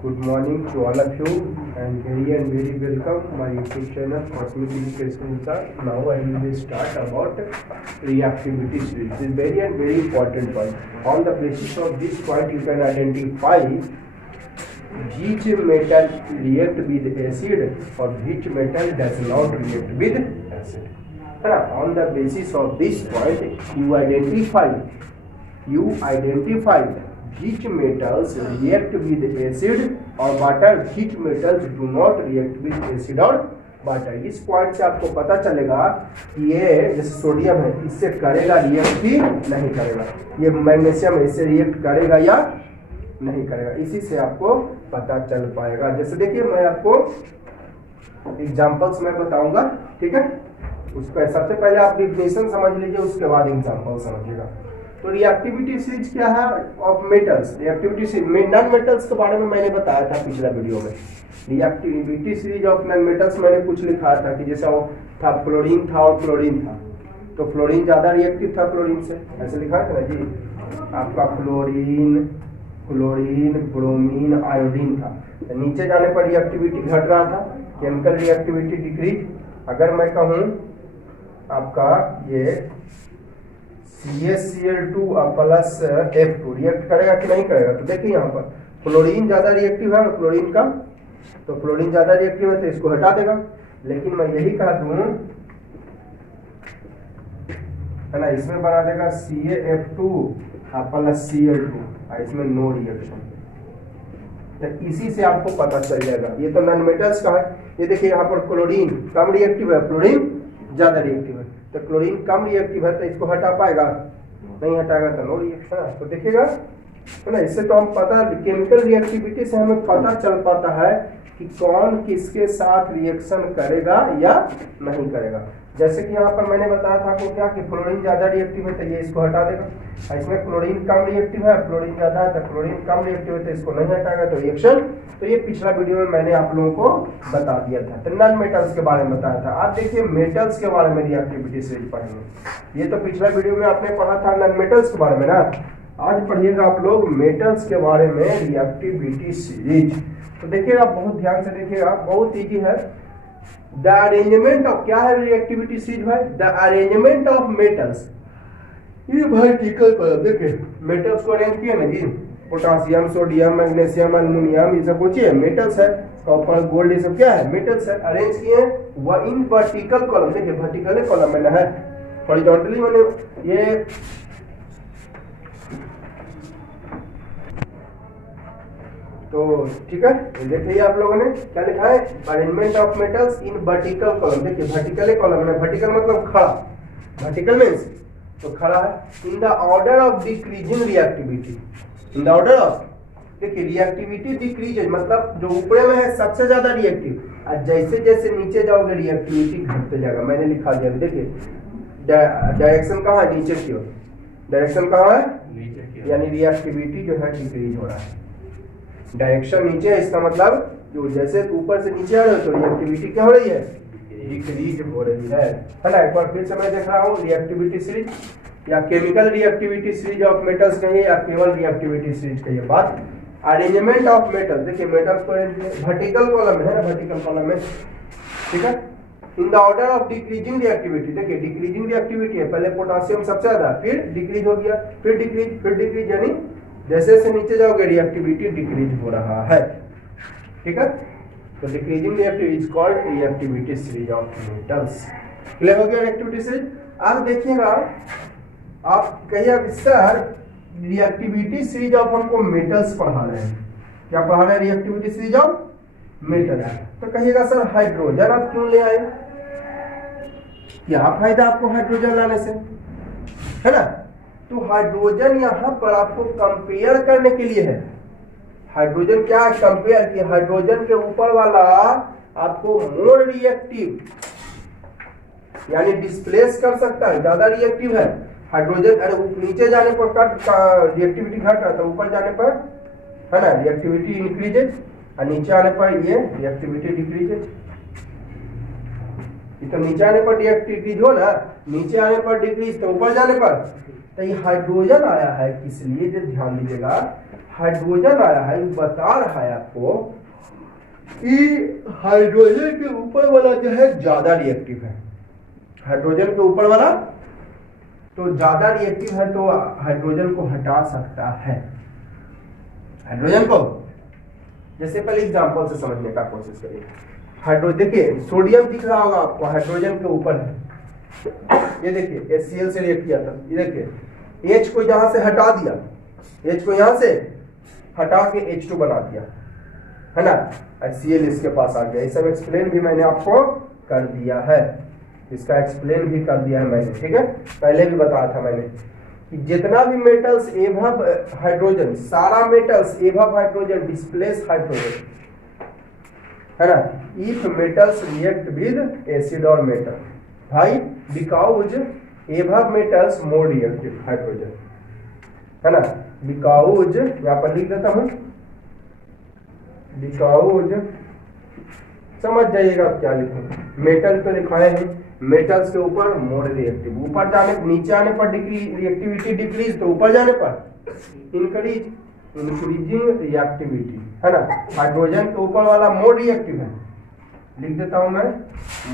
Good morning to all of you and very welcome my YouTube channel Cosmic Education Sir. Now I will start about reactivity series. This is very important point. On the basis of this point you can identify which metal react with acid or which metal does not react with acid. On the basis of this point you identify which metals react with acid और water, which metals do not react with acid और water. इस point से आपको पता चलेगा कि ये जैसे सोडियम है इससे करेगा रिएक्ट कि नहीं करेगा, ये मैग्नीशियम इससे रिएक्ट करेगा या नहीं करेगा, इसी से आपको पता चल पाएगा. जैसे देखिए मैं आपको एग्जांपल्स में बताऊंगा, ठीक है. उसका सबसे पहले आप डिफिनेशन समझ लीजिए, उसके बाद एग्जांपल समझिएगा. तो रिएक्टिविटी सीरीज क्या है of metals. Reactivity series non metals के बारे में मैंने बताया था पिछला वीडियो में. Reactivity series of non metals मैंने कुछ लिखा था कि जैसा वो था फ्लोरीन था और क्लोरीन था, तो फ्लोरीन ज्यादा रिएक्टिव था क्लोरीन से, ऐसे लिखा था ना जी. आपका क्लोरीन ब्रोमीन आयोडीन था, तो नीचे जाने पर रिएक्टिविटी घट रहा था, केमिकल रिएक्टिविटी डिक्रीज. अगर मैं कहूँ आपका ये CaCl2 प्लस F2 रिएक्ट करेगा कि नहीं करेगा, तो देखिए यहाँ पर फ्लोरीन ज्यादा रिएक्टिव है और क्लोरीन कम, तो फ्लोरीन ज्यादा रिएक्टिव है तो इसको हटा देगा. लेकिन मैं यही कह दूं है ना, इसमें बना देगा CaF2 प्लस Cl2, इसमें नो रिएक्शन. तो इसी से आपको पता चल जाएगा. ये तो नॉन मेटल्स का है. ये देखिए यहाँ पर क्लोरीन कम रिएक्टिव है, फ्लोरीन ज्यादा रिएक्टिव है, तो क्लोरीन कम रिएक्टिव है तो इसको हटा पाएगा, नहीं हटाएगा तो नो रिएक्शन. तो देखिएगा है ना, इससे तो हम पता केमिकल रिएक्टिविटी से हमें पता चल पाता है कि कौन किसके साथ रिएक्शन करेगा या नहीं करेगा. जैसे कि यहाँ पर मैंने बताया था आपको क्या कि फ्लोरीन ज्यादा रिएक्टिव है तो ये इसको हटा देगा. इसमें क्लोरीन कम रिएक्टिव है, फ्लोरीन ज्यादा है, तो क्लोरीन कम रिएक्टिव है तो इसको नहीं हटाएगा तो रिएक्शन. तो ये पिछला वीडियो में मैंने आप लोगों को बता दिया था. तो नॉन मेटल्स के बारे में बताया था. आप देखिए मेटल्स के बारे में रिएक्टिविटी सीरीज पढ़ेंगे. ये तो पिछला वीडियो में आपने पढ़ा था नॉन मेटल्स के बारे में ना. आज पढ़िएगा आप लोग मेटल्स के बारे में रिएक्टिविटी सीरीज. तो देखिएगा बहुत ध्यान से देखिएगा, बहुत इजी है. द अरेंजमेंट ऑफ क्या है रिएक्टिविटी सीरीज भाई, द अरेंजमेंट ऑफ मेटल्स. ये वर्टिकल पर देखिए मेटल्स को अरेंज किया ना जी, पोटासियम सोडियम मैग्नीशियम एल्युमिनियम ये सब कुछ मेटल्स है, कॉपर गोल्ड ये सब क्या है मेटल्स है. अरेंज किए वह इन वर्टिकल कॉलम. देखिए वर्टिकल कॉलम में है, हॉरिजॉन्टली मैंने ये तो ठीक है. देखिए आप लोगों ने क्या लिखा है, arrangement of metals in vertical column. देखिए वर्टिकल कॉलम में, वर्टिकल मतलब खड़ा, वर्टिकल मींस तो खड़ा है. In the order of decreasing reactivity, in the order of देखिए रिएक्टिविटी डिक्रीज मतलब जो ऊपर में है सबसे ज्यादा रिएक्टिव, और जैसे जैसे नीचे जाओगे रिएक्टिविटी घटते जाएगा. मैंने लिखा दिया देखिए डायरेक्शन कहाँ है, नीचे की ओर. डायरेक्शन कहाँ है, नीचे की, यानी रिएक्टिविटी जो है डिक्रीज हो रहा है. डायरेक्शन नीचे है, इसका मतलब जो जैसे ऊपर से नीचे आ रहे हो तो रिएक्टिविटी क्या हो रही है, डिक्रीज हो रही है ना. एक बार फिर से मैं देख रहा हूँ रिएक्टिविटी सीरीज या chemical reactivity series of metals कहिए या केवल रिएक्टिविटी सीरीज कहिए. बात अरेंजमेंट ऑफ मेटल. देखिए मेटल्स को वर्टिकल कॉलम है, वर्टिकल कॉलम में, ठीक है. In the order of decreasing reactivity. देखिए डिक्रीजिंग रिएक्टिविटी है, पहले पोटासियम सबसे ज्यादा, फिर डिक्रीज हो गया, फिर डिक्रीज, यानी जैसे जैसे नीचे जाओगे रिएक्टिविटी डिक्रीज हो रहा है, ठीक है. तो decreasing reactivity is called reactivity series of metals. Clear हो गया रिएक्टिविटी सीरीज. अब देखिएगा आप कहिए सर रिएक्टिविटी सीरीज ऑफ हमको मेटल्स पढ़ा रहे हैं, क्या पढ़ा रहे हैं रिएक्टिविटी सीरीज ऑफ मेटल. तो कहिएगा सर हाइड्रोजन आप क्यों ले आए, क्या फायदा आपको हाइड्रोजन लाने से, है ना. तो हाइड्रोजन यहाँ पर आपको कंपेयर करने के लिए है. हाइड्रोजन क्या है, कंपेयर कि हाइड्रोजन के ऊपर वाला आपको मोर रिएक्टिव यानी डिस्प्लेस कर सकता है, ज्यादा रिएक्टिव है हाइड्रोजन. अरे नीचे जाने पर रिएक्टिविटी घट रहा था, ऊपर जाने पर है ना रिएक्टिविटी इंक्रीजेज, और नीचे आने पर ये रिएक्टिविटी डिक्रीजेज. तो नीचे आने पर डिक्रीज हो ना, नीचे आने पर डिक्रीज, तो ऊपर जाने पर तो ये हाइड्रोजन आया है किस लिए, जो ध्यान दीजिएगा, हाइड्रोजन आया है बता रहा है आपको कि हाइड्रोजन के ऊपर वाला जो है ज्यादा रिएक्टिव है। हाइड्रोजन के ऊपर वाला तो ज्यादा रिएक्टिव है, तो हाइड्रोजन को हटा सकता है। हाइड्रोजन को जैसे पहले एग्जांपल से समझने का कोशिश करिए। हाइड्रोजन देखिए, सोडियम दिख रहा होगा आपको, हाइड्रोजन के ऊपर है। ये देखिए HCl से रिएक्ट किया था, ये देखिए H को यहां से हटा दिया, H को यहां से हटा के H2 बना दिया, है ना। HCl इसके पास आ गया। ये सब एक्सप्लेन भी मैंने आपको कर दिया है, इसका एक्सप्लेन भी कर दिया है मैंने, ठीक है। पहले भी बताया था मैंने कि जितना भी मेटल्स एवब हाइड्रोजन, सारा मेटल्स एवब हाइड्रोजन डिस्प्लेस हाइड्रोजन, है ना। If metals react with acid और मेटल, भाई because एवब metals more reactive hydrogen, है ना। बिकॉज यहां पर लिख देता हूं, बिकॉज समझ जाइएगा आप क्या लिखूं। मेटल तो लिखाए हैं, मेटल्स के ऊपर मोर रिएक्टिव, ऊपर जाने नीचे आने पर रिएक्टिविटी डिक्रीज, तो ऊपर जाने पर इंक्रीज, इंक्रीजिंग रिएक्टिविटी, है ना। हाइड्रोजन के ऊपर वाला मोर रिएक्टिव है, लिख देता हूं मैं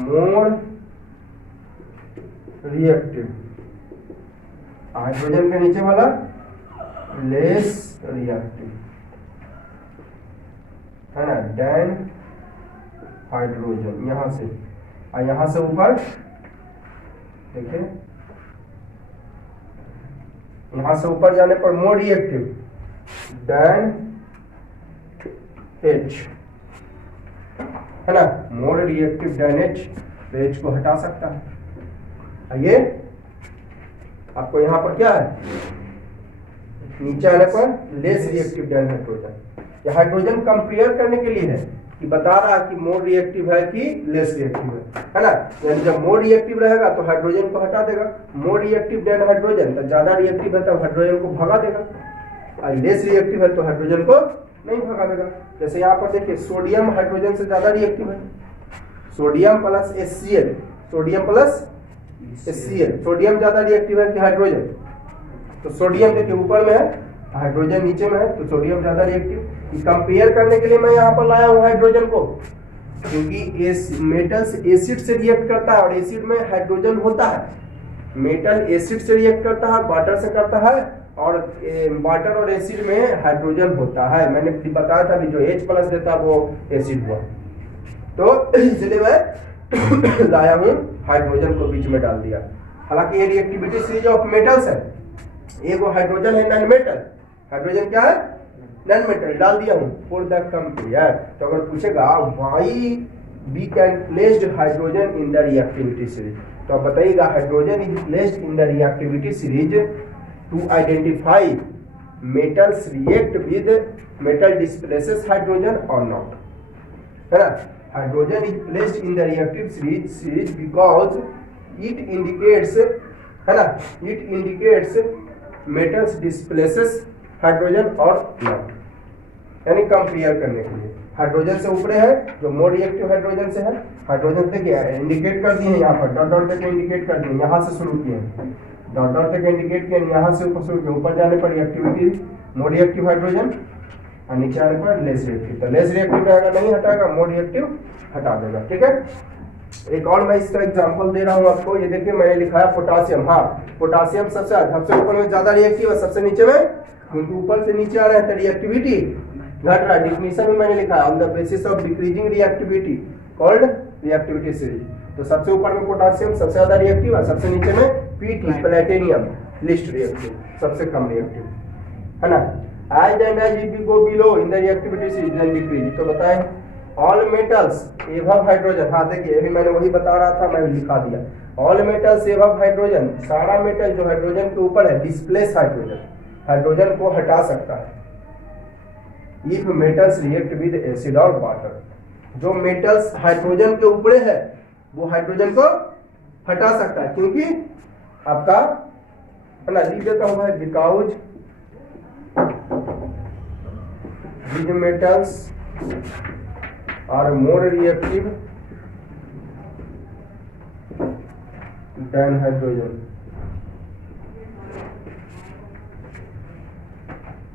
मोर रिएक्टिव। हाइड्रोजन के नीचे वाला लेस रिएक्टिव, है ना, देन हाइड्रोजन। यहां से और यहां से ऊपर देखिए, यहां से ऊपर जाने पर मोर रिएक्टिव देन H, है ना, मोर रिएक्टिव देन H, तो H को हटा सकता है। ये आपको यहां पर क्या है, नीचे आने पर लेस रिएक्टिव देन हाइड्रोजन। ये हाइड्रोजन कंपेयर करने के लिए है कि बता रहा है कि मोर रिएक्टिव है कि लेस रिएक्टिव है ना। यानी जब मोर रिएक्टिव रहेगा तो हाइड्रोजन को हटा देगा, मोर रिएक्टिव देन हाइड्रोजन, तो ज्यादा रिएक्टिव है तो हाइड्रोजन को भगा देगा, और लेस रिएक्टिव है तो हाइड्रोजन को नहीं भगा देगा। जैसे यहाँ पर देखिए, सोडियम हाइड्रोजन से ज्यादा रिएक्टिव है, sodium plus HCl, sodium plus HCl, sodium ज्यादा रिएक्टिव है कि हाइड्रोजन, तो सोडियम देखिए ऊपर में है, हाइड्रोजन नीचे में है, तो सोडियम ज्यादा रिएक्टिव। कंपेयर करने के लिए मैं यहाँ पर लाया हूँ हाइड्रोजन को, क्योंकि मेटल्स एसिड से रिएक्ट करता है और एसिड में हाइड्रोजन होता है। मेटल एसिड से रिएक्ट करता है, वाटर से करता है, और वाटर और एसिड में हाइड्रोजन होता है। मैंने बताया था कि जो H प्लस देता वो एसिड हुआ, तो इसलिए मैं लाया हूँ हाइड्रोजन को बीच में डाल दिया। हालांकि ये रिएक्टिविटी सीरीज ऑफ मेटल्स है, एक वो हाइड्रोजन है नॉन मेटल, हाइड्रोजन क्या है नॉन मेटल, डाल दिया हूँ फॉर द कंपेयर। तो अगर पूछेगा why we can placed hydrogen in the reactivity series, तो आप बताइएगा hydrogen is placed in the reactivity series to identify metals react with metal displaces hydrogen or not, है ना। Hydrogen is placed in the reactive series because it indicates, है ना, it indicates metals displaces hydrogen or not, यानी compare करने के लिए। Hydrogen से ऊपर है जो मोर रिएक्टिव हाइड्रोजन से है, हाइड्रोजन देखिए इंडिकेट कर दिए यहाँ पर, डॉट डॉट तक इंडिकेट कर दिए, यहाँ से शुरू किए, डॉट डॉट तक इंडिकेट किए, यहाँ से ऊपर शुरू किए, ऊपर जाने पर रिएक्टिविटी मोर रिएक्टिव हाइड्रोजन और नीचे आने पर लेस रिएक्टिव, तो लेस रिएक्टिव रहेगा नहीं हटाएगा, मोर रिएक्टिव हटा देगा, ठीक है। एक और मैं इसका एग्जांपल दे रहा हूँ आपको, ये देखिए मैंने लिखा है पोटासियम। हाँ, पोटासियम सबसे ऊपर में ज्यादा रिएक्टिव है, सबसे नीचे में, क्योंकि ऊपर से नीचे आ रहे हैं तो रिएक्टिविटी घट रहा है। डिफिनीशन में मैंने लिखा है on the basis of decreasing reactivity called reactivity series. तो सबसे ऊपर में पोटासियम सबसे ज्यादा रिएक्टिव है, सबसे नीचे में P2 प्लैटिनम लिस्ट रिएक्टिव, सबसे कम रिएक्टिव, है ना। As and as if we go below in the reactivity series then decrease. तो बताएं ऑल मेटल्स एबव हाइड्रोजन, हाँ देखिए अभी मैंने वही बता रहा था, मैं लिखा दिया ऑल मेटल्स एबव हाइड्रोजन, सारा मेटल जो हाइड्रोजन के ऊपर है डिस्प्लेस हाइड्रोजन, हाइड्रोजन को हटा सकता है। If metals react with acid और वाटर, जो मेटल्स हाइड्रोजन के ऊपर है वो हाइड्रोजन को हटा सकता है, क्योंकि आपका, है ना, लिख देता हूं भाई, because these metals are more reactive than hydrogen,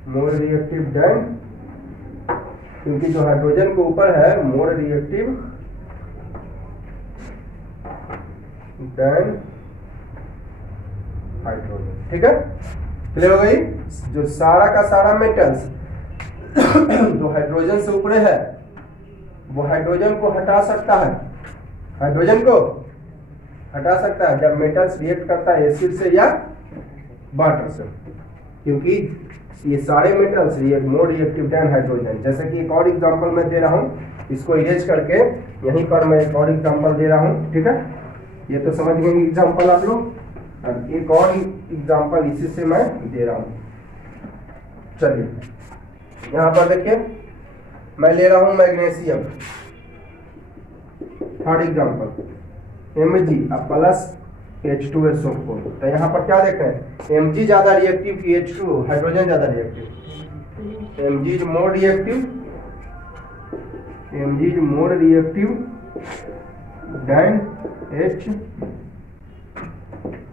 more reactive then, क्योंकि जो हाइड्रोजन के ऊपर है मोर रिएक्टिव देन हाइड्रोजन। ठीक है, क्लियर हो गई। जो सारा का सारा मेटल्स जो हाइड्रोजन से ऊपर है वो हाइड्रोजन को हटा सकता है, हाइड्रोजन को हटा सकता है जब मेटल्स रिएक्ट करता है एसिड से या वाटर से, क्योंकि ये सारे मेटल्स मोर रिएक्टिव देन हाइड्रोजन। जैसे कि एक और एग्जांपल मैं दे रहा हूँ, इसको इरेज करके यहीं पर मैं एक और एग्जांपल दे रहा हूँ। ठीक है, ये तो समझ गए एग्जांपल आप लोग। अब एक और एग्जांपल इसी से मैं दे रहा हूँ। चलिए यहाँ पर देखिए, मैं ले रहा हूँ magnesium. Third example Mg plus H2SO4। तो यहाँ पर क्या देख रहे हैं, Mg ज्यादा रिएक्टिव कि H2, हाइड्रोजन ज्यादा reactive. Mg is more reactive, Mg is more reactive then H।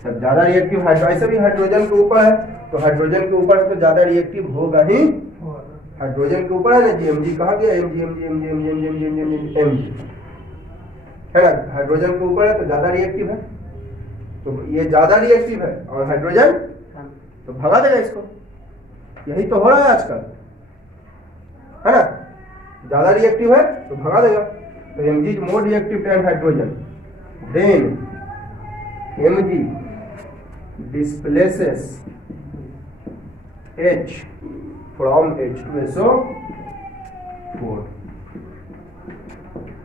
सब ज्यादा रिएक्टिव ऐसे भी हाइड्रोजन के ऊपर है, तो हाइड्रोजन के ऊपर है तो ज्यादा रिएक्टिव होगा ही। हाइड्रोजन के ऊपर है ना जी, Mg कहा गया Mg है ना, हाइड्रोजन के ऊपर है तो ज्यादा रिएक्टिव है, तो ये ज्यादा रिएक्टिव है और हाइड्रोजन तो भगा देगा इसको। यही तो हो रहा है आजकल, है ना, ज्यादा रिएक्टिव है तो भगा देगा। तो Mg is more reactive than hydrogen, then Mg displaces H from H2SO4,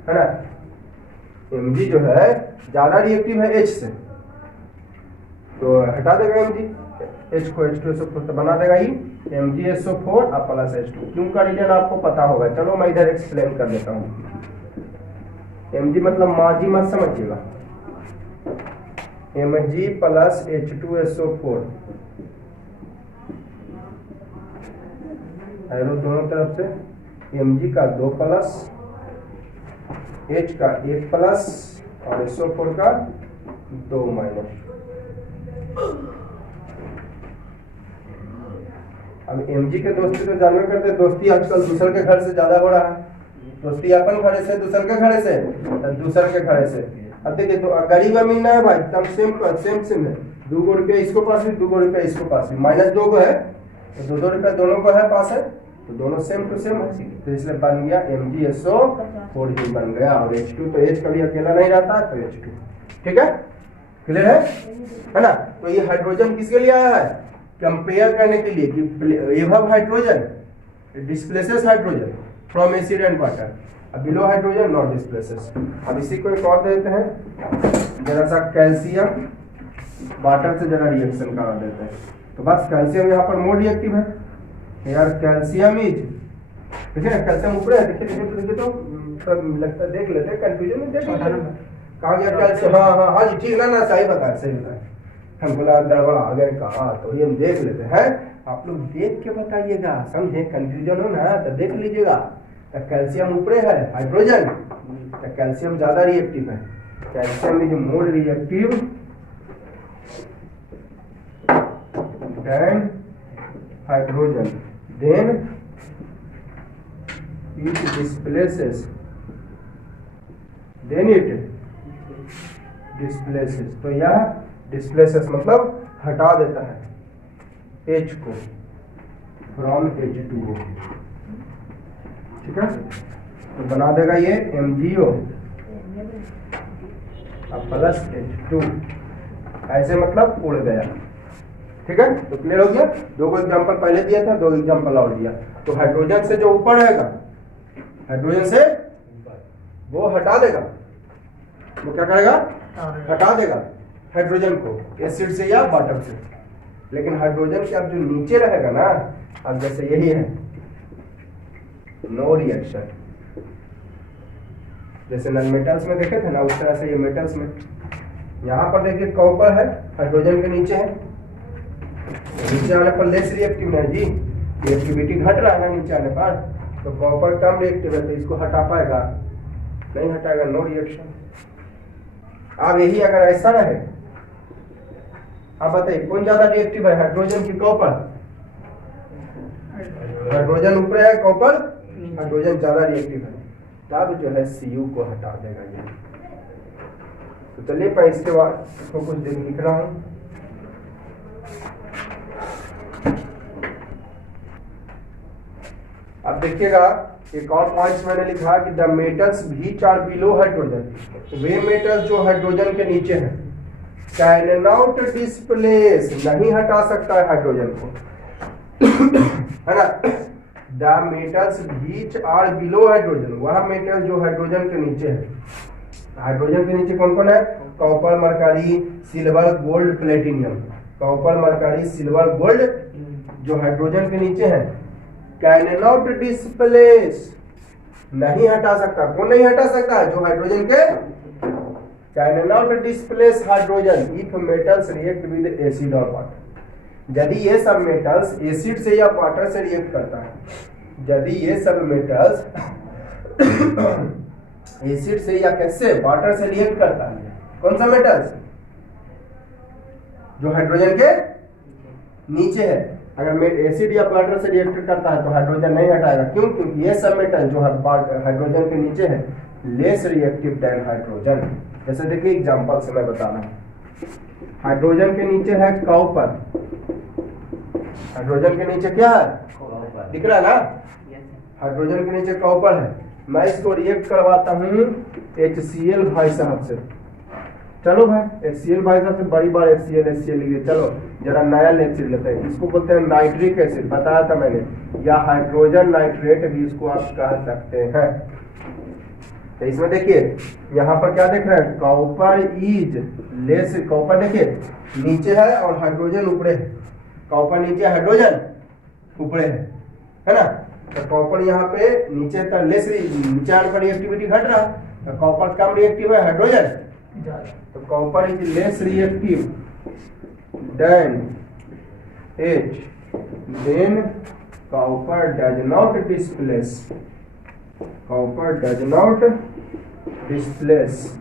है ना। Mg जो है ज्यादा रिएक्टिव है H से, तो हटा देगा Mg, H को H2SO4 तो बना देगा ही MgSO4 प्लस H2। क्यों का रीजन आपको पता होगा, चलो मैं इधर एक्सप्लेन कर देता हूँ। Mg मतलब माजी मत समझिएगा, Mg प्लस H2SO4 एरो दोनों तरफ से, Mg का 2 प्लस, H का 1 प्लस और SO4 का 2 माइनस। अब Mg के दोस्ती तो जानवे करते, दोस्ती आजकल दूसर के घर से ज्यादा हो रहा है। दोस्ती अपन घरे से, दूसर के घरे से, दूसर के घरे से। अब देखिए तो गरीब अमीर ना है भाई, तब सेम है। 2 रुपया इसको पास भी, 2 रुपया इसको पास भी, -2 को है तो 2 रुपया दोनों को है पास है, तो दोनों सेम टू सेम है, तो इसलिए बन गया MgSO4 ही बन गया। और H2 तो H कभी अकेला नहीं रहता तो H2। ठीक है, क्लियर है ना। तो ये हाइड्रोजन किसके लिए आया है, कंपेयर करने के लिए कि above hydrogen displaces hydrogen from acid and water, अब बिलो हाइड्रोजन नॉट डिस्प्लेसेस। अब इसी को एक और देते हैं, जरा सा कैल्शियम वाटर से जरा रिएक्शन करा देते हैं। तो बस कैल्शियम यहाँ पर मोर रिएक्टिव है यार, कैल्शियम इज, देखिए ना कैल्शियम ऊपर है, देखिए तो सब लगता है, देख लेते हैं कंफ्यूजन में, देख लेते हैं कहाँ गया कैल्शियम। हाँ जी ठीक ना, सही बताया सही बताया, हम बोला गड़बड़ आ गए कहा, तो ये हम देख लेते हैं। आप लोग देख के बताइएगा, समझे, कंफ्यूजन हो ना तो देख लीजिएगा। तो कैल्शियम ऊपर है हाइड्रोजन, तो कैल्शियम ज्यादा रिएक्टिव है, calcium is more reactive than hydrogen, then it displaces, तो यह displaces मतलब हटा देता है H को from H2O। ठीक है, तो बना देगा ये MgO प्लस H2, ऐसे मतलब उड़ गया। ठीक है, तो क्लियर हो गया। 2 एग्जांपल पहले दिया था, 2 एग्जांपल और दिया। तो हाइड्रोजन से जो ऊपर रहेगा, हाइड्रोजन से वो हटा देगा, वो क्या करेगा, हटा देगा हाइड्रोजन को एसिड से या वाटर से। लेकिन हाइड्रोजन के अब जो नीचे रहेगा ना, अब जैसे यही है नो रिएक्शन, जैसे नॉन मेटल्स में देखे थे ना, उस तरह से ये मेटल्स में, यहाँ पर देखिए कॉपर है हाइड्रोजन के नीचे है, नीचे आने पर लेस रिएक्टिव है जी, रिएक्टिविटी घट रहा है ना नीचे आने पर, तो कॉपर कम रिएक्टिव है, तो इसको हटा पाएगा, नहीं हटाएगा, नो रिएक्शन। अब यही अगर ऐसा रहे, आप बताइए कौन ज्यादा रिएक्टिव है, हाइड्रोजन की कॉपर, हाइड्रोजन ऊपर है, कॉपर हाइड्रोजन ज्यादा रिएक्टिव है, तब जो है Cu को हटा देगा ये। तो चलिए मैं इसके बाद इसको कुछ दिन लिख रहा हूं। अब देखिएगा एक और पॉइंट्स मैंने लिखा कि the metals which are below hydrogen, वे मेटल्स जो हाइड्रोजन के नीचे हैं, कैन नॉट डिस्प्लेस, नहीं हटा सकता है हाइड्रोजन को, है ना। The metals which are below hydrogen, वह मेटल जो हाइड्रोजन के नीचे है। हाइड्रोजन के नीचे कौन कौन है? Copper, mercury, silver, gold, platinum. Copper, mercury, silver, gold जो हाइड्रोजन के नीचे है, कैन नॉट डिस्प्लेस, नहीं हटा सकता। कौन नहीं हटा सकता? जो हाइड्रोजन के can not displace hydrogen if metals react with acid और वाटर। यदि ये सब मेटल्स एसिड से या वाटर से रिएक्ट करता है, यदि ये सब मेटल्स एसिड से या कैसे वाटर से रिएक्ट करता है, कौन सा मेटल्स? जो हाइड्रोजन के नीचे है। अगर एसिड या वाटर से रिएक्ट करता है तो हाइड्रोजन नहीं हटाएगा। क्यों? क्योंकि ये सब मेटल जो हाइड्रोजन के नीचे है लेस रिएक्टिव देन हाइड्रोजन। जैसे देखिए एग्जांपल से मैं बता रहा हूं, हाइड्रोजन के नीचे है कॉपर, हाइड्रोजन के नीचे क्या है? दिख रहा है ना? हाइड्रोजन के नीचे कॉपर है। मैं इसको रिएक्ट करवाता हूँ HCl भाई साहब से। चलो भाई HCl भाई साहब से बड़ी बार HCl लिखिए। चलो जरा नया एसिड लेते हैं, इसको बोलते हैं नाइट्रिक एसिड, बताया था मैंने, या हाइड्रोजन नाइट्रेट भी इसको आप कह सकते हैं। तो इसमें देखिए यहाँ पर क्या देख रहे हैं? कॉपर इज लेस, कॉपर देखिए नीचे है और हाइड्रोजन ऊपरे है। कॉपर नीचे, हाइड्रोजन ऊपरे है ना। तो कॉपर यहाँ पे नीचे तक लेस, नीचे आने पर रिएक्टिविटी घट रहा, तो कॉपर कम रिएक्टिव है, हाइड्रोजन तो copper is less reactive than H, then copper does not displace, copper does not displace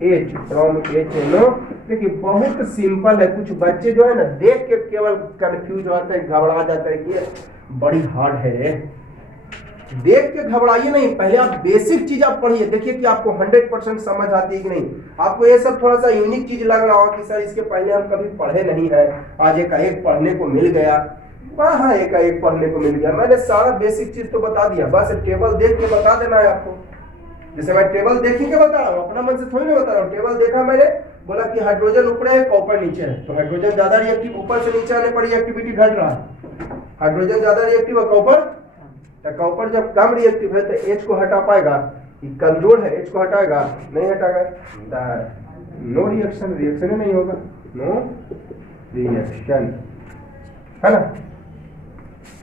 H from HNO। देखिए बहुत सिंपल है। कुछ बच्चे जो है ना देख के केवल कंफ्यूज होते हैं, घबरा जाते हैं कि ये बड़ी हार्ड है। देख के घबराइए नहीं, पहले आप बेसिक चीज आप पढ़िए, देखिए कि आपको 100% समझ आती है कि नहीं। आपको ये सब थोड़ा सा यूनिक चीज लग रहा हो कि सर इसके पहले हम कभी पढ़े नहीं है, आज एक पढ़ने को मिल गया। हाँ एक पढ़ने को मिल गया। मैंने सारा बेसिक चीज तो बता दिया, बस टेबल देख के बता देना है आपको। जैसे मैं टेबल देख के बता रहा हूँ, अपना मन से थोड़ी ना बता रहा हूँ। टेबल देखा मैंने, बोला कि हाइड्रोजन ऊपर है, कॉपर नीचे है, तो हाइड्रोजन ज्यादा रिएक्टिव, ऊपर से नीचे आने पर रिएक्टिविटी घट रहा है। हाइड्रोजन ज्यादा रिएक्टिव है, कॉपर, तो कॉपर जब कम रिएक्टिव है तो H को हटा पाएगा? कमजोर है, H को हटाएगा? नहीं हटाएगा। नो रिएक्शन, रिएक्शन ही नहीं होगा, नो रिएक्शन, है ना।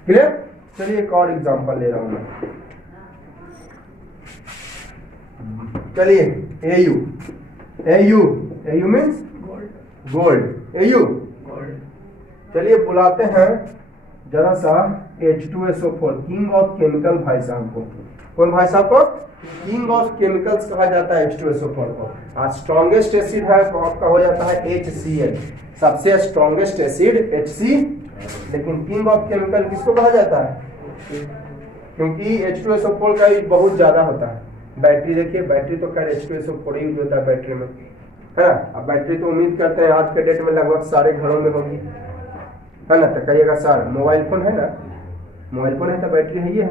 क्लियर? चलिए एक और एग्जांपल ले रहा हूं मैं। चलिए AU means gold, AU gold. चलिए बुलाते हैं जरा सा H2SO4, किंग ऑफ केमिकल भाई साहब को। कौन भाई साहब को? किंग ऑफ केमिकल्स कहा जाता है H2SO4 को। आज स्ट्रॉन्गेस्ट एसिड है तो आपका हो जाता है HCl, सबसे स्ट्रॉन्गेस्ट एसिड HC। लेकिन किंग ऑफ केमिकल किसको कहा जाता है? क्योंकि H2SO4 का यूज बहुत ज्यादा होता है। बैटरी देखिए, बैटरी तो खैर H2SO4 यूज होता है बैटरी में, है ना। अब बैटरी तो उम्मीद करते हैं आज के डेट में लगभग सारे घरों में होगी, है ना। तो कहिएगा सर मोबाइल फोन है ना, मोबाइल फोन है तो बैटरी है ही है।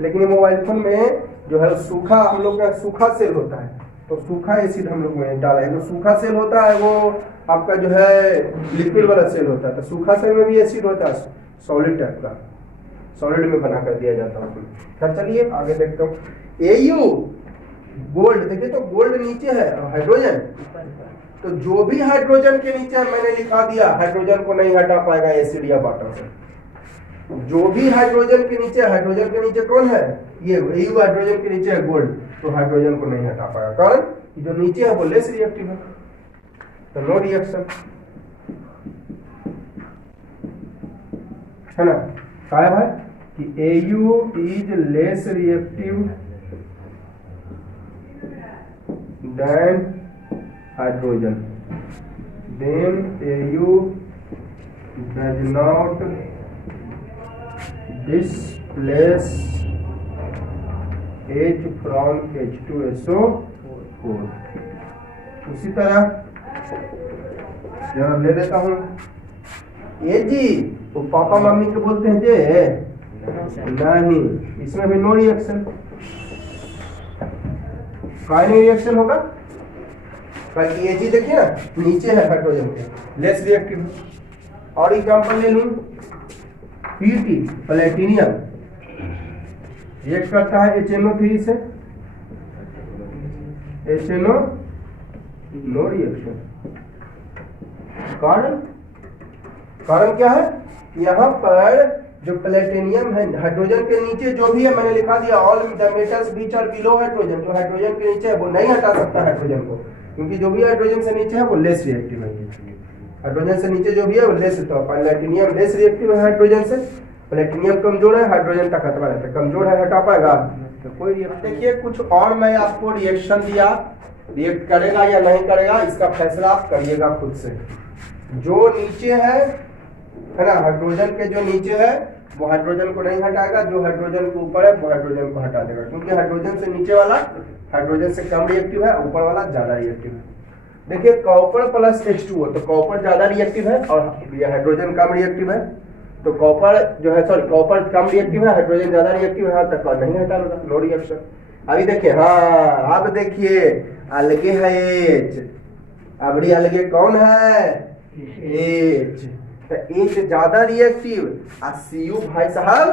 लेकिन ये मोबाइल फोन में जो है सूखा, हम लोग का सूखा सेल होता है, तो सूखा एसिड हम लोग में डाला है। जो सूखा सेल होता है वो आपका जो है लिक्विड वाला सेल होता है, तो सूखा सेल में भी एसिड होता है, सॉलिड टाइप का, सॉलिड में बना कर दिया जाता है। खैर चलिए आगे देखते हूँ। AU गोल्ड, देखिए तो गोल्ड नीचे है, हाइड्रोजन तो जो भी हाइड्रोजन के नीचे है मैंने लिखा दिया, हाइड्रोजन को नहीं हटा पाएगा एसिड या वाटर से। जो भी हाइड्रोजन के नीचे, हाइड्रोजन के नीचे कौन है? ये AU हाइड्रोजन के नीचे है गोल्ड, तो हाइड्रोजन को नहीं हटा पाएगा। कारण जो नीचे है वो लेस रिएक्टिव है, तो नो रिएक्शन, है ना। क्या है भाई कि AU is less reactive than hydrogen, then AU does not displace H from H2SO4। उसी तरह जरा ले लेता हूँ AG, तो पापा मम्मी को बोलते हैं जे नहीं, इसमें भी नो रिएक्शन, काइनेटिक रिएक्शन होगा। बाकी AG देखिए ना नीचे है हाइड्रोजन के, लेस रिएक्टिव। और एग्जांपल ले लूं PT प्लेटिनियम, रिएक्ट करता है HNO3 से, HNO नो रिएक्शन। कारण क्या है, यहाँ पर जो प्लेटिनियम है हाइड्रोजन के नीचे जो भी है, मैंने लिखा दिया all the metals which are below hydrogen, जो हाइड्रोजन के नीचे है वो नहीं हटा सकता हाइड्रोजन को, क्योंकि जो भी हाइड्रोजन से नीचे है वो लेस रिएक्टिव है। हाइड्रोजन से नीचे जो भी है वो लेस, तो प्लेटिनियम लेस रिएक्टिव है हाइड्रोजन से, प्लेटिनियम कमजोर है, हाइड्रोजन ताकतवर है, तो कमजोर है हटा पाएगा तो कोई रिएक्शन। देखिए कुछ और मैं आपको रिएक्शन दिया, रिएक्ट करेगा या नहीं करेगा इसका फैसला आप करिएगा खुद से। जो नीचे है ना, हाइड्रोजन के जो नीचे है वो हाइड्रोजन को नहीं हटाएगा, जो हाइड्रोजन के ऊपर है वो हाइड्रोजन को हटा देगा, क्योंकि हाइड्रोजन से नीचे वाला हाइड्रोजन से कम रिएक्टिव है, ऊपर वाला ज्यादा रिएक्टिव है। देखिए कॉपर प्लस H2O, तो कॉपर ज्यादा रिएक्टिव है और हाइड्रोजन कम रिएक्टिव है, तो कॉपर जो है सॉरी कॉपर कम रिएक्टिव है, हाइड्रोजन ज्यादा रिएक्टिव है, तक नहीं हटा देगा, नो रिएक्शन। अभी देखिए, हाँ अब देखिए अलगे है H, अबड़ी अलगे कौन है H, तो H ज्यादा रिएक्टिव और Cu भाई साहब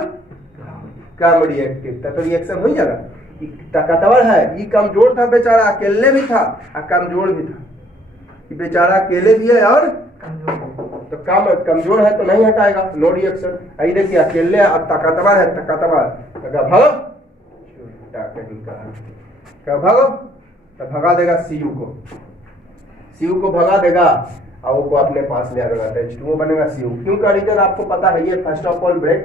कम रिएक्टिव, तो रिएक्शन हो जाएगा। ताकतवर है, ये कमजोर था बेचारा, अकेले भी था और कमजोर भी था, ये बेचारा अकेले भी है और तो कमजोर है तो नहीं हटाएगा, नो रिएक्शन। आई देखिए अकेले अब ताकतवर है, ताकतवर भागो क्या भागो, तो भगा देगा Cu को भगा देगा और वो अपने पास ले आएगा, तो H2O बनेगा Cu। क्यों का रीजन आपको पता है, ये फर्स्ट ऑफ ऑल ब्रेक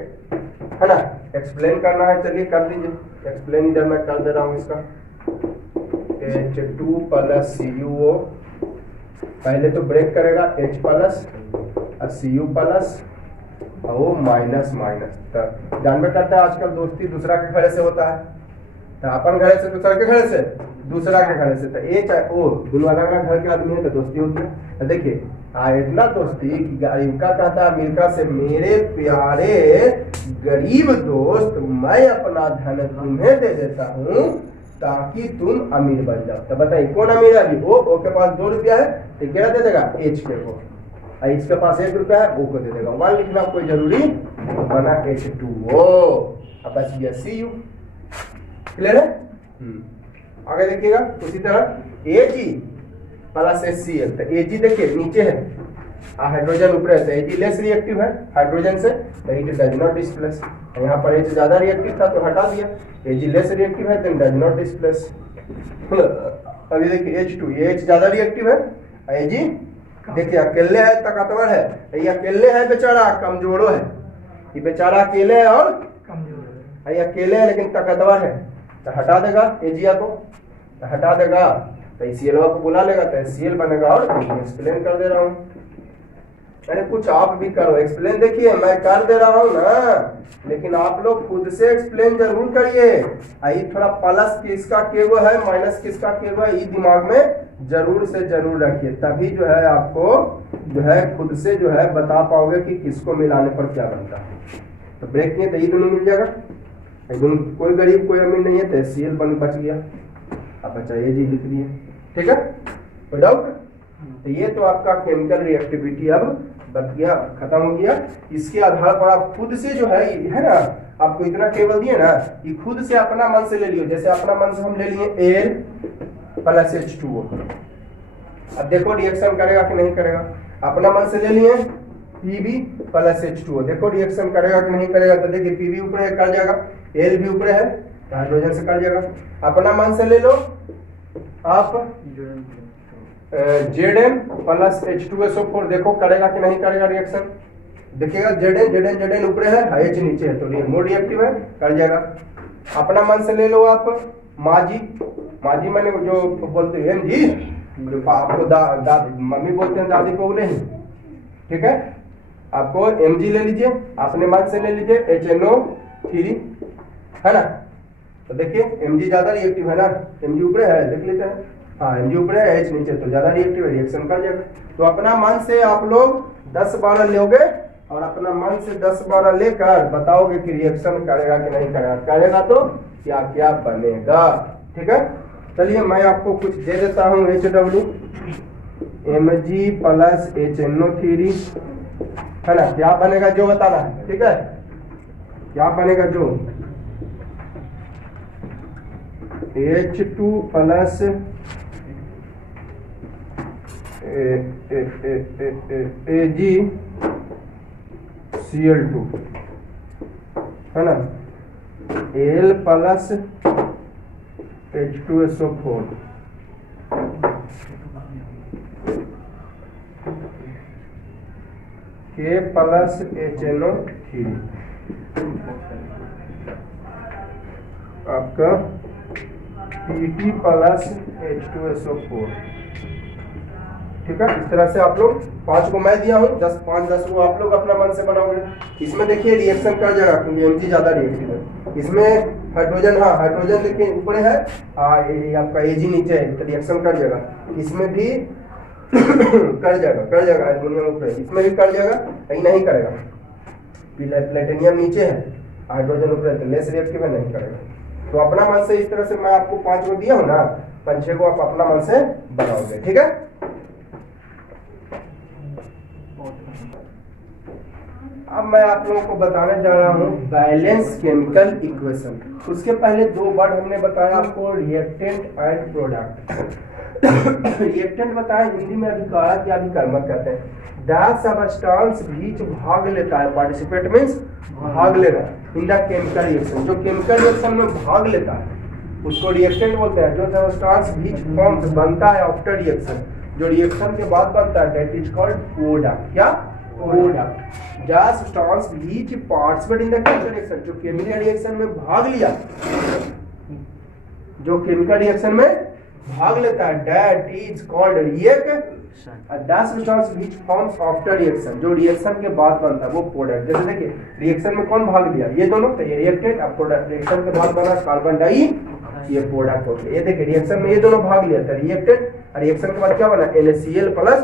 है ना, एक्सप्लेन करना है, चलिए कर दीजिए एक्सप्लेन, इधर मैं कर दे रहा हूँ इसका। H2 प्लस CuO पहले तो ब्रेक करेगा H प्लस और Cu प्लस और वो माइनस माइनस, तो जानबे करता है आजकल दोस्ती दूसरा के घरे से होता है, तो अपन घरे से दूसरा के घरे से, दूसरा के घरे से, तो ओ दोनों अलग अलग घर के आदमी है तो दोस्ती होती है। देखिए इतना दोस्ती कि इनका कहता है मिल्का से, मेरे प्यारे गरीब दोस्त मैं अपना धन तुम्हें दे देता हूँ ताकि तुम अमीर बन जाओ। तो बताइए कौन अमीर है, अभी ओ के पास 2 रुपया है तो क्या दे देगा H के को, इसके पास 1 रुपया है वो को दे देगा, 1 लिखना कोई जरूरी तो बना H2O, अब बच गया Cu। क्लियर है? आगे देखिएगा उसी तरह Ag प्लस HCl, तो Ag देखिए नीचे है हाइड्रोजन ऊपर है, तो Ag लेस रिएक्टिव है हाइड्रोजन से, तो इट डज नॉट डिस्प्लेस। यहाँ पर H ज्यादा रिएक्टिव था तो हटा दिया, Ag लेस रिएक्टिव है देन डज नॉट डिस्प्लेस। अभी देखिए H2, ये H ज्यादा रिएक्टिव है, Ag देखिए अकेले है ताकतवर है, ये अकेले है बेचारा कमजोरो है, ये बेचारा अकेले है और कमजोर है, ये अकेले है लेकिन ताकतवर है, तो हटा देगा एजिया को, तो हटा देगा तो HCl को बुला लेगा, तो HCl बनेगा। और एक्सप्लेन कर दे रहा हूँ, अरे कुछ आप भी करो एक्सप्लेन, देखिए मैं कर दे रहा हूँ ना, लेकिन आप लोग खुद से एक्सप्लेन जरूर करिए। आई थोड़ा प्लस किसका के वो है, माइनस किसका के वो है, ये दिमाग में जरूर से जरूर रखिए, तभी जो है आपको जो है खुद से जो है बता पाओगे कि किसको मिलाने पर क्या बनता है। तो ब्रेक किए तो ये दोनों मिल जाएगा, कोई गरीब कोई अमीर नहीं है, तो HCl बच गया, अब बचा ये जी लिख दिए, ठीक है कोई डाउट। तो ये तो आपका केमिकल रिएक्टिविटी अब बच गया, खत्म हो गया। इसके आधार पर आप खुद से जो है ना, आपको इतना टेबल दिए ना, ये खुद से अपना मन से ले लियो, जैसे अपना मन से हम ले लिए Al प्लस H2O, अब देखो रिएक्शन करेगा कि नहीं करेगा। अपना मन से ले लिए Pb प्लस H2O, देखो रिएक्शन करेगा कि नहीं करेगा। तो देखिए Pb ऊपर है कर जाएगा, L भी ऊपर है हाइड्रोजन से कर जाएगा। अपना मन से ले लो आप Zn प्लस H2SO4, देखो करेगा कि नहीं करेगा रिएक्शन, देखिएगा Zn ऊपर है H नीचे है, तो मोर रिएक्टिव है कर जाएगा। अपना मन से ले लो आप माजी मैंने जो बोलते हैं जी, जो आपको मम्मी बोलते हैं दादी को नहीं, ठीक है। आपको Mg ले लीजिए, अपने मन से ले लीजिए HNO3, है ना। तो देखिए Mg ज्यादा रिएक्टिव है ना, Mg ऊपर है, देख लेते हैं, हाँ Mg ऊपर है, H नीचे, तो ज्यादा रिएक्टिव है, रिएक्शन कर जाएगा। तो अपना मन से आप लोग 10-12 लोगे और अपना मन से 10-12 लेकर बताओगे कि रिएक्शन करेगा कि नहीं करेगा, करेगा तो क्या क्या बनेगा, ठीक है। चलिए मैं आपको कुछ दे देता हूँ, HW Mg प्लस HNO3, है ना, क्या बनेगा जो बताना है, ठीक है, क्या बनेगा जो, H2 प्लस AgCl2, है ना, Al plus H2SO4, K plus HNO3, आपका Pp प्लस H2SO4, ठीक है। इस तरह से आप लोग 5 को मैं दिया हूँ, 5-10 को आप लोग अपना मन से बनाओगे। इसमें देखिए रिएक्शन कर जाएगा क्योंकि Mg ज्यादा रिएक्टिव है। इसमें हाइड्रोजन, हाँ हाइड्रोजन देखिए ऊपर है, ये आपका Ag नीचे है, तो रिएक्शन कर जाएगा। इसमें भी कर जाएगा एल्युमिनियम ऊपर है, इसमें भी कर जाएगा, कहीं नहीं करेगा। प्लेटिनियम नीचे है, हाइड्रोजन ऊपर है, तो लेस रिएक्टिव है, नहीं करेगा। तो अपना मन से इस तरह से मैं आपको 5 को दिया हूँ ना, 5-6 को आप अपना मन से बनाओगे, ठीक है। अब मैं आप लोगों को बताने जा रहा हूँ बैलेंस केमिकल इक्वेशन। उसके पहले 2 वर्ड हमने बताया आपको, रिएक्टेंट एंड प्रोडक्ट। रिएक्टेंट बताया हिंदी में अभिकारक या अभिकर्मक कहते हैं। दैट सब्सटेंस बीच भाग लेता है, पार्टिसिपेट मींस भाग लेना, इन द केमिकल रिएक्शन, जो केमिकल रिएक्शन में भाग लेता है उसको रिएक्टेंट बोलते हैं। जो सब्सटेंस बीच फॉर्म्स बनता है आफ्टर रिएक्शन, जो रिएक्शन के बाद बनता है, दैट इज कॉल्ड प्रोडक्ट। क्या? Product. Just substance beach participate in the chemical reaction, जो केमिकल रिएक्शन में भाग लिया, जो केमिकल रिएक्शन में भाग लेता है, that is called reaction. That substance which forms after reaction, जो रिएक्शन के बाद बनता है वो प्रोडक्ट। जैसे देखिए रिएक्शन में कौन भाग लिया, ये दोनों, तो ये रिएक्टेंट, अब प्रोडक्ट। रिएक्शन के बाद बना कार्बन डाई, ये प्रोडक्ट हो गया। ये देखिए रिएक्शन में ये दोनों भाग लिया था, रिएक्टेंट, और रिएक्शन के बाद क्या बना, NaCl प्लस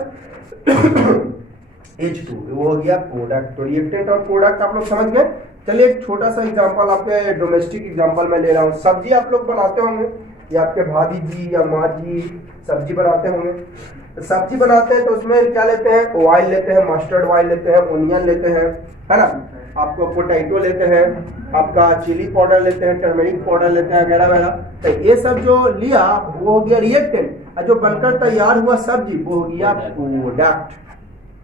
H2, वो हो गया प्रोडक्ट। तो रिएक्टेंट और प्रोडक्ट आप लोग समझ गए। चलिए एक छोटा सा एग्जांपल, आपके डोमेस्टिक एग्जांपल मैं ले रहा हूँ। सब्जी आप लोग बनाते होंगे, या आपके भाभी जी या माँ जी सब्जी बनाते होंगे। तो सब्जी बनाते हैं तो उसमें क्या लेते हैं, ऑयल लेते हैं, मस्टर्ड ऑयल लेते हैं, ओनियन लेते हैं, है ना, आपको पोटैटो लेते हैं, आपका चिली पाउडर लेते हैं, टर्मरिक पाउडर लेते हैं, वगैरह वगैरह। तो ये सब जो लिया वो हो गया रिएक्टेंट, और जो बनकर तैयार हुआ सब्जी वो हो गया प्रोडक्ट।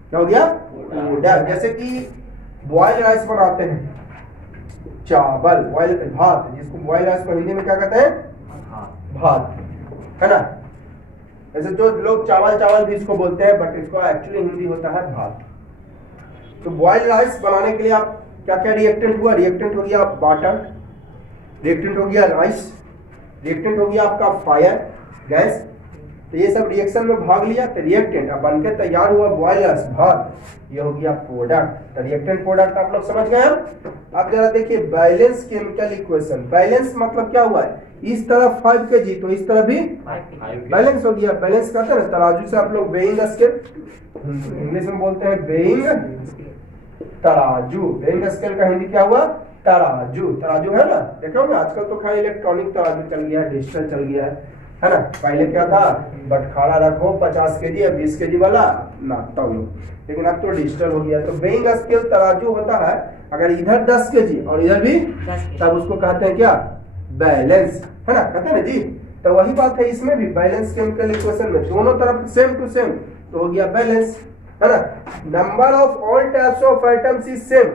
क्या हो गया? प्रोडक्ट। जैसे कि बॉइल्ड राइस बनाते हैं, चावल, बॉइल भात, जिसको बॉइल्ड राइस को हिंदी में क्या कहते हैं, भात, है ना। ऐसे जो लोग चावल भी इसको बोलते हैं, बट इसको एक्चुअली हिंदी होता है भात। तो बॉइल्ड राइस बनाने के लिए आप क्या क्या रिएक्टेंट हुआ, रिएक्टेंट हो गया वाटर, रिएक्टेंट हो गया राइस, रिएक्टेंट हो गया आपका फायर, गैस। तो ये सब रिएक्शन में भाग लिया तो रिएक्टेंट, अब बनके तैयार हुआ बॉइल्ड राइस, भात, ये हो गया प्रोडक्ट। तो रिएक्टेंट प्रोडक्ट आप लोग समझ गए। अब जरा देखिए बैलेंस केमिकल इक्वेशन। बैलेंस मतलब क्या हुआ है, इस तरफ 5 kg तो इस तरफ भी बैलेंस हो गया। बैलेंस कहते हैं ना तराजू से, आप लोग वेइंग स्केल इंग्लिश में बोलते हैं, वेइंग तराजू। वेइंग स्केल का हिंदी क्या हुआ, तराजू। तराजू है ना, देखे होंगे आजकल तो खाली इलेक्ट्रॉनिक तराजू चल गया है, डिजिटल चल गया है ना। पहले क्या था, बटखारा रखो 50 kg या 20 kg वाला नापता हूँ, लेकिन अब तो डिजिटल हो गया। तो वेइंग स्केल तराजू होता है, अगर इधर 10 kg और इधर भी, तब उसको कहते हैं क्या, बैलेंस, है ना, कहते हैं ना जी। तो वही बात है इसमें भी, बैलेंस केमिकल इक्वेशन में दोनों तरफ सेम टू सेम, तो हो गया बैलेंस, है ना। Number of all types of items is same.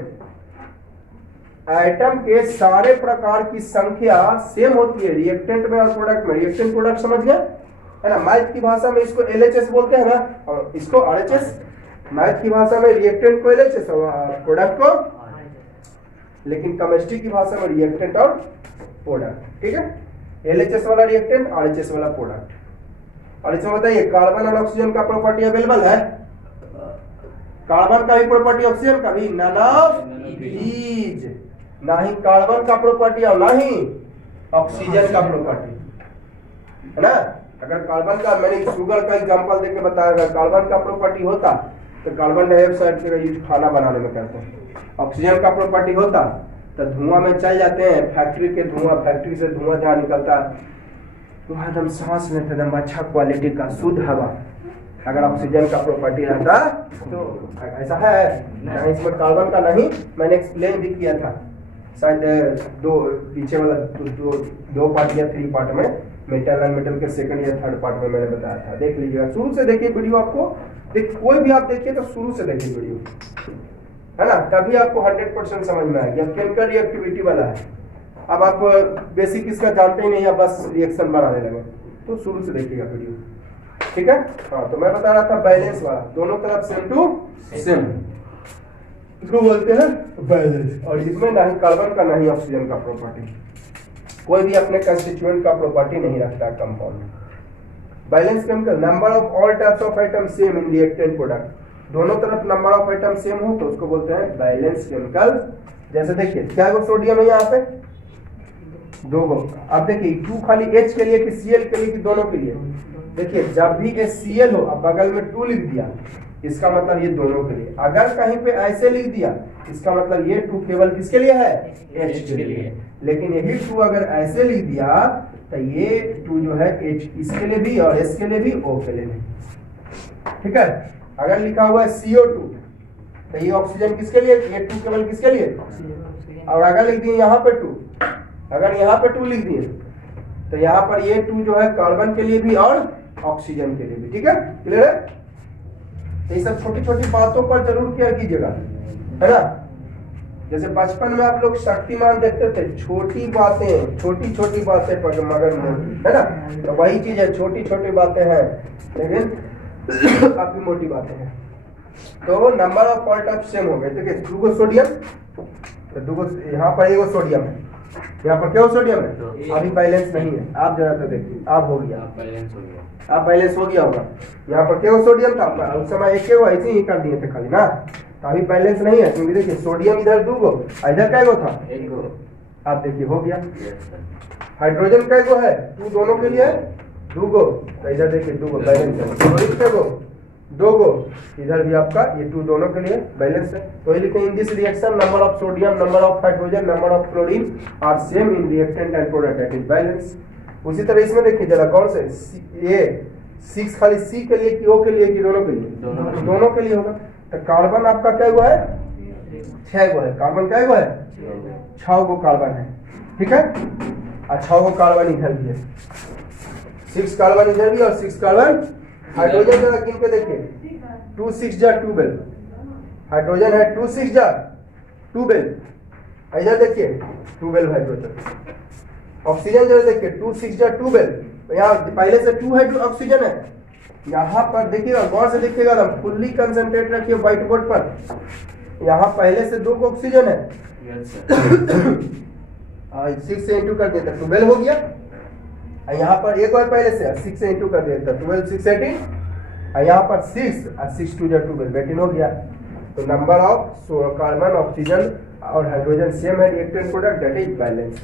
Item के सारे प्रकार की संख्या सेम होती है रिएक्टेंट में और प्रोडक्ट में। रिएक्टेंट प्रोडक्ट समझ गए, है ना। मैथ की भाषा में इसको LHS बोलते हैं ना, और इसको RHS। मैथ की भाषा में रिएक्टेंट को LHS और प्रोडक्ट को, लेकिन केमिस्ट्री की भाषा में रिएक्टेंट और प्रोडक्ट, ठीक है। LHS वाला रिएक्टेंट, RHS वाला प्रोडक्ट। और इसमें बताइए कार्बन और ऑक्सीजन का प्रॉपर्टी अवेलेबल है, कार्बन का भी प्रॉपर्टी ऑक्सीजन का भी नन ऑफ दीज, ना ही कार्बन का प्रॉपर्टी और ना ही ऑक्सीजन का प्रॉपर्टी, है ना। अगर कार्बन का, मैंने शुगर का एग्जांपल देके बताया, अगर कार्बन का प्रॉपर्टी होता तो कार्बन डाइऑक्साइड का यूज खाना बनाने में करते हैं। ऑक्सीजन का प्रॉपर्टी होता तो धुआं में चल जाते हैं, फैक्ट्री के धुआं, फैक्ट्री से धुआं जहाँ निकलता वहाँ एकदम सांस लेते एकदम अच्छा क्वालिटी का शुद्ध हवा। अगर ऑक्सीजन का प्रॉपर्टी रहता तो ऐसा है इसमें कार्बन का नहीं, मैंने एक्सप्लेन भी किया था शायद दो पीछे वाला दो पार्ट या 3 पार्ट में, मेटल एंड मेटल के सेकंड या थर्ड पार्ट में मैंने बताया था, देख लीजिएगा। शुरू से देखिए वीडियो, आपको कोई भी आप देखिए तो शुरू से देखिए वीडियो, है ना, तभी आपको 100% समझ में आएगी। अब केमिकल रिएक्टिविटी वाला है, अब आप बेसिक इसका जानते ही नहीं, या बस रिएक्शन बनाने लगे, तो शुरू से देखिएगा वीडियो, ठीक है। हाँ, तो मैं बता रहा था बैलेंस वाला, दोनों तरफ सेम टू सेम, इसको बोलते हैं बैलेंस। और इसमें ना ही कार्बन का ना ही ऑक्सीजन का प्रॉपर्टी, कोई भी अपने कंस्टिट्यूएंट का प्रॉपर्टी नहीं रखता compound. Balance chemical, number of all types of item same in reactant product, दोनों तरफ नंबर ऑफ आइटम सेम हो तो उसको बोलते हैं बैलेंस केमिकल। जैसे देखिए क्या गो सोडियम है यहाँ पे, 2 गो। अब देखिए 2 खाली H के लिए कि Cl के लिए कि दोनों के लिए, देखिए जब भी Cl हो अब बगल में 2 लिख दिया, इसका मतलब ये दोनों के लिए। अगर कहीं पे ऐसे लिख दिया इसका मतलब ये 2 केवल किसके लिए है, H के लिए। लेकिन यही 2 अगर ऐसे लिख दिया तो ये 2 जो है H इसके लिए भी और S के लिए भी, O के लिए भी, ठीक है। अगर लिखा हुआ है CO2 तो ये ऑक्सीजन किसके लिए, ये 2 केवल किसके लिए, और अगर लिख दिए यहाँ पे 2, अगर यहाँ पे 2 लिख दिए तो यहाँ पर ये 2 जो है कार्बन के लिए भी और ऑक्सीजन के लिए भी, ठीक है, क्लियर है। तो ये सब छोटी छोटी बातों पर जरूर केयर कीजिएगा, है ना। जैसे बचपन में आप लोग शक्तिमान देखते थे, छोटी छोटी बातें पर मगर मोटी, है ना। तो वही चीज है, छोटी छोटी बातें हैं लेकिन काफी मोटी बातें हैं। तो number of part of same हो गए, देखिए 2 गो सोडियम, तो 2 गो यहाँ पर 1 गो सोडियम है, यहाँ पर क्या सोडियम है, अभी बैलेंस नहीं है। आप जरा तो देखिए, आप हो गया, आप बैलेंस हो गया होगा। यहाँ पर क्या सोडियम था, उस समय एक ऐसे ही कर दिए थे खाली ना, तो अभी बैलेंस नहीं है क्योंकि देखिए सोडियम इधर 2 गो, इधर क्या गो था, 1 गो। आप देखिए हो गया। हाइड्रोजन क्या गो है, 2 दोनों के लिए 2 गो, तो इधर देखिए 2 गो बैलेंस है। क्लोरीन क्या गो, 2 गो, इधर भी आपका ये 2 दोनों के लिए बैलेंस है। तो ये लिखें in this reaction number of sodium, number of hydrogen, number of chlorine are same in reactant and product, that is balance. उसी तरह इसमें देखिए जरा कौन से, ये 6 खाली C के लिए कि O के लिए कि दोनों के लिए, दोनों के लिए होगा। तो कार्बन आपका क्या गो है, 6 गो है। कार्बन क्या गो है, 6 गो कार्बन है, ठीक है। और 6 गो कार्बन इधर भी है, 6 कार्बन इधर भी और 6 कार्बन। हाइड्रोजन जरा गिन के देखिए, 2 6 जा 12, हाइड्रोजन है 2 6 जा 12, इधर देखिए 12 हाइड्रोजन। ऑक्सीजन जरा देखिए 2 6 जा 12, तो यहाँ पहले से 2 है, 2 ऑक्सीजन है। यहाँ पर देखिएगा, गौर से देखिएगा, फुल्ली कंसंट्रेट रखिए व्हाइट बोर्ड पर। यहाँ पहले से 2 ऑक्सीजन है, 6 से इंटू कर देता 12 हो गया। यहाँ पर एक और पहले से 6 से इंटू कर देता 12 6 18, यहाँ पर 6 और 6 2 जा 12 18 हो गया। तो नंबर ऑफ कार्बन, ऑक्सीजन और हाइड्रोजन सेम है reactant product, that is balance.